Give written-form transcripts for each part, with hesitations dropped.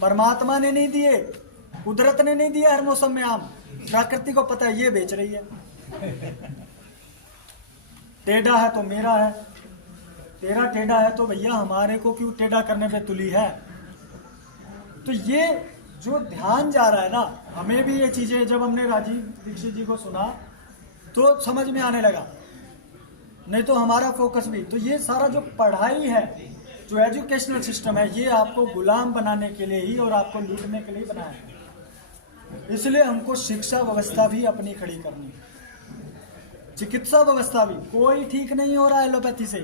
परमात्मा ने नहीं दिए, कुदरत ने नहीं दिया हर मौसम में आम, प्रकृति को पता है ये बेच रही है। टेढ़ा है तो मेरा है, तेरा टेढ़ा है तो भैया हमारे को क्यों टेढ़ा करने पे तुली है। तो ये जो ध्यान जा रहा है ना, हमें भी ये चीजें जब हमने राजीव दीक्षित जी को सुना तो समझ में आने लगा, नहीं तो हमारा फोकस भी। तो ये सारा जो पढ़ाई है, जो एजुकेशनल सिस्टम है, ये आपको गुलाम बनाने के लिए ही और आपको लूटने के लिए बनाया है। इसलिए हमको शिक्षा व्यवस्था भी अपनी खड़ी करनी है, चिकित्सा व्यवस्था भी। कोई ठीक नहीं हो रहा है एलोपैथी से,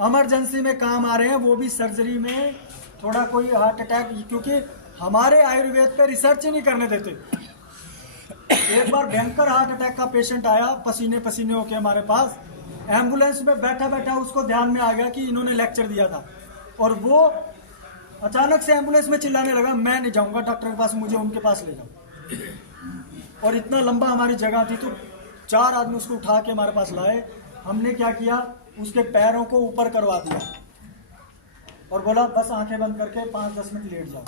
इमरजेंसी में काम आ रहे हैं, वो भी सर्जरी में थोड़ा कोई हार्ट अटैक, क्योंकि हमारे आयुर्वेद पे रिसर्च ही नहीं करने देते। एक बार भयंकर हार्ट अटैक का पेशेंट आया, पसीने पसीने होके हमारे पास, एम्बुलेंस में बैठा बैठा उसको ध्यान में आ गया कि इन्होंने लेक्चर दिया था, और वो अचानक से एम्बुलेंस में चिल्लाने लगा, मैं नहीं जाऊंगा डॉक्टर के पास, मुझे उनके पास ले जाओ। और इतना लंबा हमारी जगह थी, तो 4 आदमी उसको उठा के हमारे पास लाए। हमने क्या किया, उसके पैरों को ऊपर करवा दिया और बोला बस आंखें बंद करके 5-10 मिनट लेट जाओ।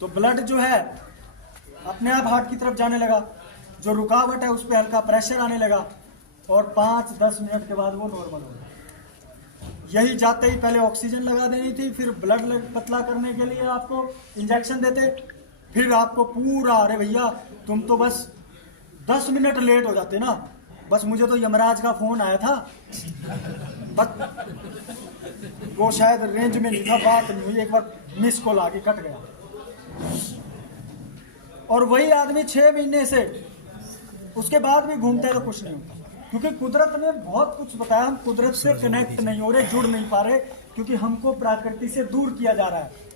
तो ब्लड जो है अपने आप हार्ट की तरफ जाने लगा, जो रुकावट है उस पर हल्का प्रेशर आने लगा, और 5-10 मिनट के बाद वो नॉर्मल हो गया। यही जाते ही पहले ऑक्सीजन लगा देनी थी, फिर ब्लड पतला करने के लिए आपको इंजेक्शन देते, फिर आपको पूरा, अरे भैया तुम तो बस 10 मिनट लेट हो जाते ना, बस मुझे तो यमराज का फोन आया था, बस वो शायद रेंज में नहीं था, बात नहीं हुई, एक बार मिस कॉल आके कट गया। और वही आदमी 6 महीने से उसके बाद भी घूमते हैं तो कुछ नहीं होता, क्योंकि कुदरत ने बहुत कुछ बताया, हम कुदरत से कनेक्ट नहीं हो रहे, जुड़ नहीं पा रहे, क्योंकि हमको प्रकृति से दूर किया जा रहा है।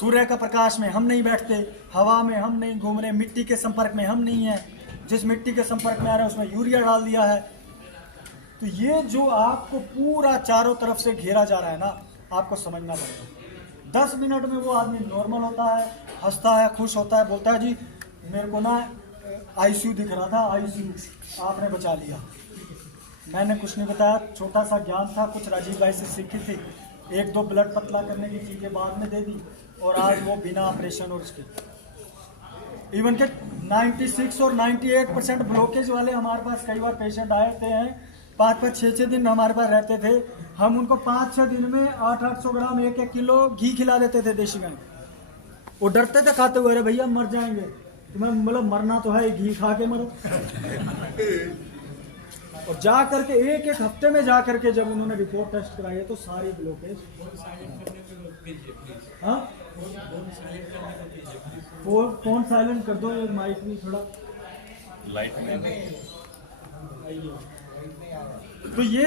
सूर्य का प्रकाश में हम नहीं बैठते, हवा में हम नहीं घूम रहे, मिट्टी के संपर्क में हम नहीं है, जिस मिट्टी के संपर्क में आ रहे हैं उसमें यूरिया डाल दिया है। तो ये जो आपको पूरा चारों तरफ से घेरा जा रहा है ना, आपको समझना पड़ेगा। 10 मिनट में वो आदमी नॉर्मल होता है, हंसता है, खुश होता है, बोलता है जी मेरे को ना आईसीयू दिख रहा था, आईसीयू आपने बचा लिया। मैंने कुछ नहीं बताया, छोटा सा ज्ञान था, कुछ राजीव भाई से सीखी थी, 1-2 ब्लड पतला करने की चीजें बाद में दे दी, और आज वो बिना ऑपरेशन और उसके इवन के 96 और 98% ब्लॉकेज वाले हमारे पास कई बार पेशेंट आए थे हैं, 5-5, 6-6 दिन हमारे पास रहते थे। हम उनको 5-6 दिन में 800-800 ग्राम 1-1 किलो घी खिला देते थे देशी गाय। वो डरते थे खाते हुए, अरे भैया मर जाएंगे। तो मैं बोला मरना तो है, घी खा के मरो। और जा करके एक हफ्ते में जा करके जब उन्होंने रिपोर्ट टेस्ट कराई है तो सारी ब्लॉकेज, हाँ फोन साइलेंट कर दो, एक माइक भी थोड़ा लाइट में। तो ये